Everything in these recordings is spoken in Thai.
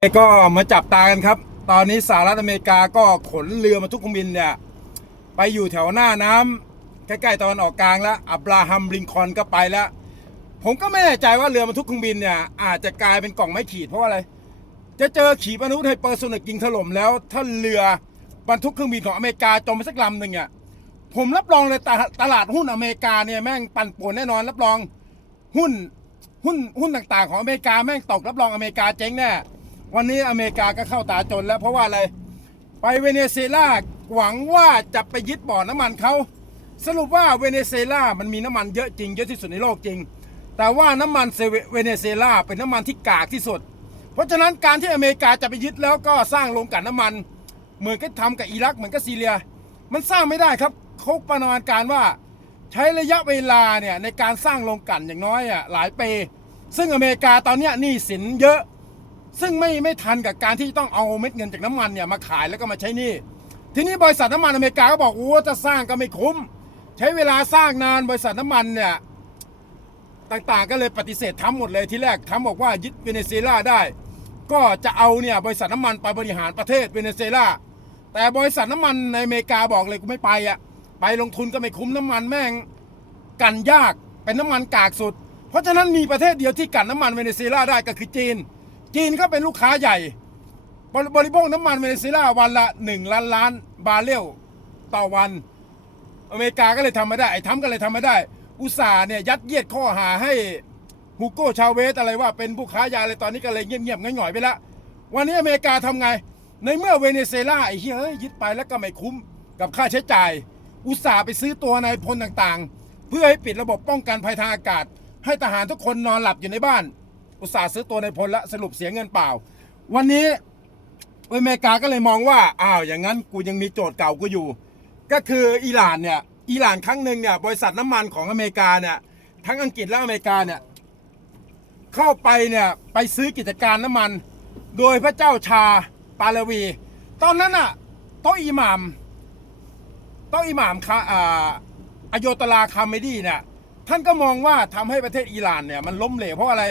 ก็มาจับตากันครับ ตอนนี้สหรัฐอเมริกาก็ขนเรือมาทุกเครื่องบินเนี่ยไปอยู่แถวหน้าน้ำใกล้ๆตะวันออกกลางแล้วอับราฮัมลิงคอนก็ไปแล้ว ผมก็ไม่แน่ใจว่าเรือบรรทุกเครื่องบินเนี่ยอาจจะกลายเป็นกล่องไม้ขีดเพราะอะไร จะเจอขีปนาวุธไฮเปอร์โซนิกยิงถล่มแล้ว ถ้าเรือบรรทุกเครื่องบินของอเมริกาจมไปสักลำหนึ่งอะผมรับรองเลยตตลาดหุ้นอเมริกาเนี่ยแม่งปั่นป่วนแน่นอนรับรองหุ้นหุ้นหุ้นต่างๆ ของอเมริกาแม่งตกรับรองอเมริกาเจ๊งแน่ วันนี้อเมริกาก็เข้าตาจนแล้วเพราะว่าอะไร ไปเวเนซุเอลาหวังว่าจะไปยึดบ่อน้ำมันเขาสรุปว่าเวเนซุเอลามันมีน้ำมันเยอะจริงเยอะที่สุดในโลกจริง แต่ว่าน้ำมันเวเนซุเอลาเป็นน้ำมันที่กากที่สุด เพราะฉะนั้นการที่อเมริกาจะไปยึดแล้วก็สร้างโรงกลั่นน้ำมัน เหมือนกับทำกับอิรักเหมือนกับซีเรีย มันสร้างไม่ได้ครับเขาประมาณการว่าใช้ระยะเวลาเนี่ยในการสร้างโรงกลั่นอย่างน้อยอะหลายปีซึ่งอเมริกาตอนนี้หนี้สินเยอะ ซึ่งไม่ไม่ทันกับการที่ต้องเอาเม็ดเงินจากน้ำมันเนี่ยมาขายแล้วก็มาใช้หนี่ทีนี้บริษัทน้ำมันอเมริกาก็บอกโอ้จะสร้างก็ไม่คุ้ม ใช้เวลาสร้างนานบริษัทน้ำมันเนี่ยต่างๆ ก็เลยปฏิเสธทำหมดเลยที่แรกทำบอกว่ายึดเวเนซุเอลาได้ ก็จะเอาเนี่ยบริษัทน้ำมันไปบริหารประเทศเวเนซุเอลาแต่บริษัทน้ำมันในอเมริกาบอกเลยกูไม่ไปอะไปลงทุนก็ไม่คุ้มน้ำมันแม่งกันยากเป็นน้ำมันกากสุด เพราะฉะนั้นมีประเทศเดียวที่กันน้ำมันเวเนซุเอลาได้ก็คือจีน จีนก็เป็นลูกค้าใหญ่บริบริโภคน้ำมันเวเนซุเอลาวันละ 1 ล้านล้านบาร์เรลต่อวัน อเมริกาก็เลยทำไม่ได้ ไอ้ทำก็เลยทำไม่ได้ อุตสาห์เนี่ยยัดเยียดข้อหาให้ฮูโก้ชาเวสอะไรว่าเป็นผู้ค้ายาอะไรตอนนี้ก็เลยเงียบๆง่อยๆไปละ วันนี้อเมริกาทำไง ในเมื่อเวเนซุเอลาไอ้เหี้ยเฮ้ยยึดไปแล้วก็ไม่คุ้มกับค่าใช้จ่าย อุตสาห์ไปซื้อตัวนายพลต่างๆ เพื่อให้ปิดระบบป้องกันภัยทางอากาศ ให้ทหารทุกคนนอนหลับอยู่ในบ้าน อุตสาห์ซื้อตัวในพลละสรุปเสียเงินเปล่า วันนี้อเมริกาก็เลยมองว่าอ้าวอย่างนั้นกูยังมีโจทย์เก่ากูอยู่ ก็คืออิหร่านเนี่ยอิหร่านครั้งหนึ่งเนี่ยบริษัทน้ำมันของอเมริกาเนี่ยทั้งอังกฤษและอเมริกาเนี่ยเข้าไปเนี่ยไปซื้อกิจการน้ำมัน โดยพระเจ้าชาปาลวี ตอนนั้นอะโต๊ะอิหมามโต๊ะอิหมามคาอ่าอโยตลาคาเมดีเนี่ยท่านก็มองว่าทำให้ประเทศอิหร่านเนี่ยมันล้มเหลวเพราะอะไร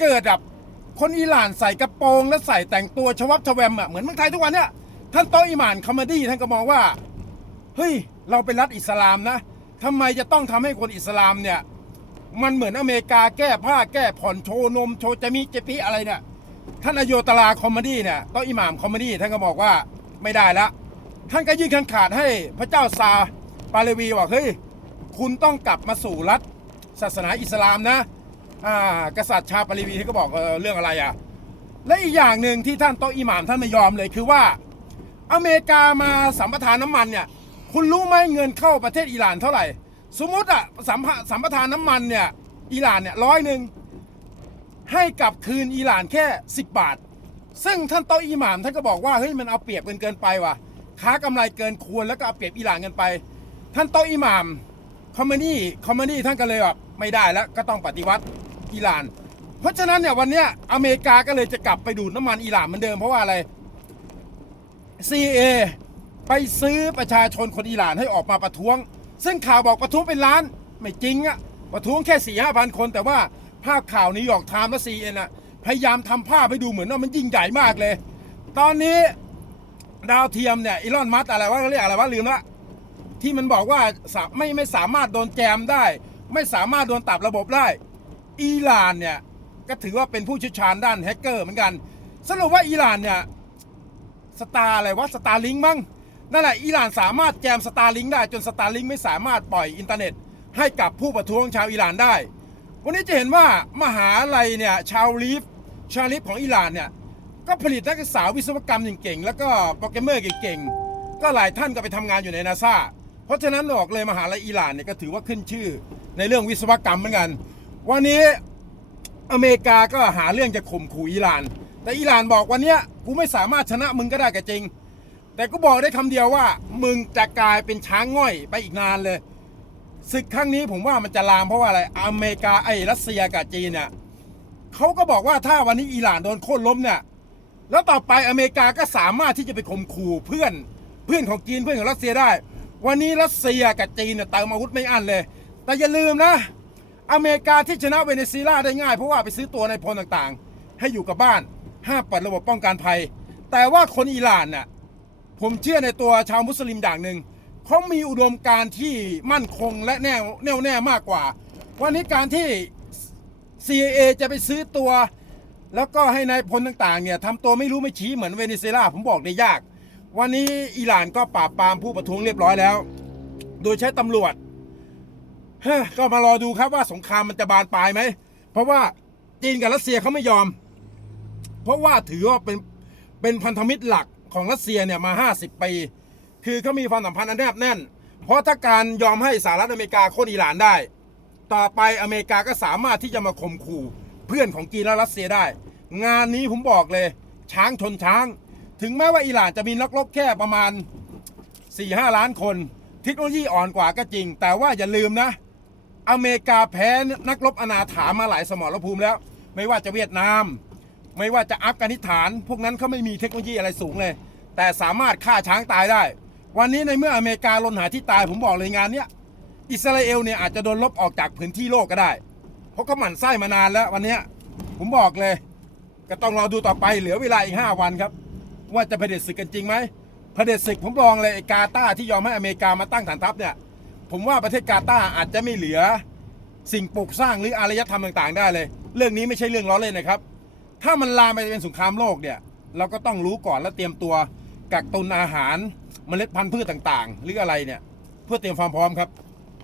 เกิดแบบคนอิหร่านใส่กระโปรงและใส่แต่งตัวชวับชแวมอะเหมือนเมืองไทยทุกวันเนี่ยท่านโตอิหม่านคาเมดี้ท่านก็มองว่าเฮ้ยเราเป็นรัฐอิสลามนะทำไมจะต้องทำให้คนอิสลามเนี่ยมันเหมือนอเมริกาแก้ผ้าแก้ผ่อนโชว์นมโชว์จะมีเจปีอะไรเนี่ยท่านอโยตลาคอมเมดี้เนี่ยโต๊ะอิหม่ามคอมเมดี้ท่านก็บอกว่าไม่ได้ละท่านก็ยื่นคันขาดให้พระเจ้าซาปาเลวีบอกเฮ้ยคุณต้องกลับมาสู่รัฐศาสนาอิสลามนะ อ่ากษัตริย์ชาปาเลวีท่านก็บอกเออเรื่องอะไรอะ และอีกอย่างหนึ่งที่ท่านโตะอิหม่ามท่านไม่ยอมเลยคือว่า อเมริกามาสัมปทานน้ำมันเนี่ย คุณรู้ไหมเงินเข้าประเทศอิหร่านเท่าไหร่ สมมติอะสัมภสัมปทานน้ำมันเนี่ยอิหร่านเนี่ยร้อยหนึ่งให้กลับคืนอิหร่านแค่ 10 บาท ซึ่งท่านโตะอิหม่ามท่านก็บอกว่าเฮ้ยมันเอาเปรียบเกินเกินไปว่ะค้ากำไรเกินควรแล้วก็เอาเปรียบอิหร่านเกินไป ท่านโตะอิหม่ามคอมมานี่คอมมานี่ท่านก็เลยแบบไม่ได้แล้วก็ต้องปฏิวัติ อิหร่าน เพราะฉะนั้นเนี่ยวันเนี้ยอเมริกาก็เลยจะกลับไปดูดน้ำมันอิหร่านเหมือนเดิมเพราะว่าอะไร CA ไปซื้อประชาชนคนอิหร่านให้ออกมาประท้วง ซึ่งข่าวบอกประท้วงเป็นล้าน ไม่จริงอะประท้วงแค่สี่ห้าพันคน แต่ว่าภาพข่าวนิวยอร์กไทม์และซีเอ็นอะพยายามทำภาพให้ดูเหมือนว่ามันยิ่งใหญ่มากเลย ตอนนี้ดาวเทียมเนี่ยอีลอนมัสอะไรว่าเรียกอะไรว่าลืมละที่มันบอกว่าสาไม่ไม่สามารถโดนแจมได้ ไม่สามารถโดนตัดระบบได้ อิหร่านเนี่ยก็ถือว่าเป็นผู้เชี่ยวชาญด้านแฮกเกอร์เหมือนกัน สรุปว่าอิหร่านเนี่ยสตาร์อะไรวะสตาร์ลิงมั้งนั่นแหละอิหร่านสามารถแจมสตาร์ลิงได้จนสตาร์ลิงไม่สามารถปล่อยอินเทอร์เน็ต ให้กับผู้ประท้วงชาวอิหร่านได้ วันนี้จะเห็นว่ามหาลัยเนี่ยชาวลีฟชาวลีฟของอิหร่านเนี่ยก็ผลิตนักศึกษาวิศวกรรมเก่งๆแล้วก็โปรแกรมเมอร์เก่งๆก็หลายท่านก็ไปทำงานอยู่ในนาซาเพราะฉะนั้นบอกเลยมหาลัยอิหร่านเนี่ยก็ถือว่าขึ้นชื่อในเรื่องวิศวกรรมเหมือนกัน วันนี้อเมริกาก็หาเรื่องจะข่มขู่อิหร่าน แต่อิหร่านบอกวันนี้กูไม่สามารถชนะมึงก็ได้ก็จริง แต่ก็บอกได้คำเดียวว่า มึงจะกลายเป็นช้างง่อยไปอีกนานเลยศึกครั้งนี้ผมว่ามันจะลามเพราะว่าอะไรอเมริกาไอ้รัสเซียกับจีนเนี่ยเขาก็บอกว่าถ้าวันนี้อิหร่านโดนโค่นล้มเนี่ยแล้วต่อไปอเมริกาก็สามารถที่จะไปข่มขู่เพื่อนเพื่อนของจีนเพื่อนของรัสเซียได้ วันนี้รัสเซียกับจีนเนี่ยเติมอาวุธไม่อั้นเลย แต่อย่าลืมนะ อเมริกาที่ชนะเวเนซุเอลาได้ง่ายเพราะว่าไปซื้อตัวในายพลต่างๆ ให้อยู่กับบ้านห้ามปิดระบบป้องกันภัย แต่ว่าคนอิหร่านน่ะผมเชื่อในตัวชาวมุสลิมอย่างหนึ่งเขามีอุดมการณ์ที่มั่นคงและแน่วแน่วแน่มากกว่า วันนี้การที่ CIA จะไปซื้อตัว แล้วก็ให้นายพลต่างๆเนี่ยทำตัวไม่รู้ไม่ชี้เหมือนเวเนซุเอลาผมบอกได้ยาก วันนี้อิหร่านก็ปราบปรามผู้ประท้วงเรียบร้อยแล้ว โดยใช้ตำรวจ ก็มารอดูครับว่าสงครามมันจะบานปลายไหม เพราะว่าจีนกับรัสเซียเขาไม่ยอม เพราะว่าถือว่าเป็นเป็นพันธมิตรหลักของรัสเซียเนี่ยมา 50 ปี คือเขามีความสัมพันธ์อันแนบแน่น เพราะถ้าการยอมให้สหรัฐอเมริกาโค่นอิหร่านได้ ต่อไปอเมริกาก็สามารถที่จะมาข่มขู่เพื่อนของจีนและรัสเซียได้ งานนี้ผมบอกเลย ช้างชนช้าง ถึงแม้ว่าอิหร่านจะมีนักรบแค่ประมาณ 4-5 ล้านคน เทคโนโลยีอ่อนกว่าก็จริง แต่ว่าอย่าลืมนะ อเมริกาแพ้นักรบอนาถามาหลายสมรภูมิแล้ว ไม่ว่าจะเวียดนาม ไม่ว่าจะอัฟกานิสถาน พวกนั้นเขาไม่มีเทคโนโลยีอะไรสูงเลย แต่สามารถฆ่าช้างตายได้ วันนี้ในเมื่ออเมริกาลนหาที่ตายผมบอกเลยงานเนี้ยอิสราเอลเนี่ยอาจจะโดนลบออกจากพื้นที่โลกก็ได้ เพราะเขาหมั่นไส้มานานแล้ววันนี้ผมบอกเลย ก็ต้องรอดูต่อไปเหลือเวลาอีก 5 วันครับ ว่าจะเผด็จศึกกันจริงไหมเผด็จศึกผมลองเลยกาตาที่ยอมให้อเมริกามาตั้งฐานทัพเนี่ย ผมว่าประเทศกาตาร์อาจจะไม่เหลือ สิ่งปลูกสร้างหรืออารยธรรมต่าง ๆ ได้เลย เรื่องนี้ไม่ใช่เรื่องล้อเล่นนะครับ ถ้ามันลามไปเป็นสงครามโลกเนี่ยเราก็ต้องรู้ก่อนและเตรียมตัวกักตุนอาหารเมล็ดพันธุ์พืชต่างๆ หรืออะไรเนี่ยเพื่อเตรียมความพร้อมครับ